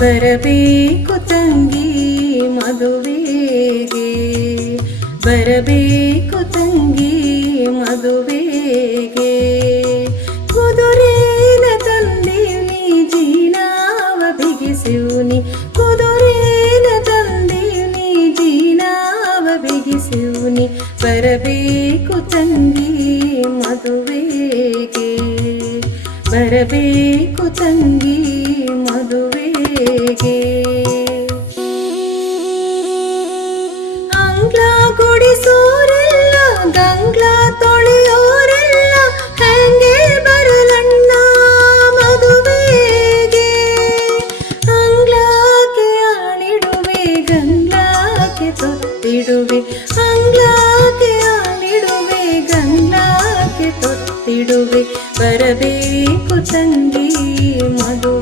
ಬರಬೇಕು ತಂಗಿ ಮದುವೆಗೆ, ಬರಬೇಕು ತಂಗಿ ಮದುವೆಗೆ. ಕುದುರೆನ ತಂದೀವ್ನಿ ಜೀನಾವ ಬಿಗಿಸಿವ್ನಿ, ಕುದುರೆನ ತಂದೀವ್ನಿ ಜೀನಾವ ಬಿಗಿಸಿವ್ನಿ. ಬರಬೇಕು ತಂಗಿ ಮದುವೆಗೆ, ಬರಬೇಕು ತಂಗಿ ಮದುವೆಗೆ. ಅಂಗ್ಲ ಗುಡಿಸೋರೆಲ್ಲ ಗಂಗ್ಲ ತೊಳೆಯೋರೆಲ್ಲ ಹೆಂಗೆ ಬರಲಣ್ಣ ಮದುವೆಗೆ. ಅಂಗ್ಲಾಕೆ ಆಳಿಡುವೆ ಗಂಗ್ಲಾಕೆ ತೊತ್ತಿಡುವೆ, ಅಂಗ್ಲಾಕೆ ಆಳಿಡುವೆ ಗಂಗ್ಲಾಕೆ ತೊತ್ತಿಡುವೆ. ಬರಬೇಕು ತಂಗಿ ಮದುವೆಗೆ.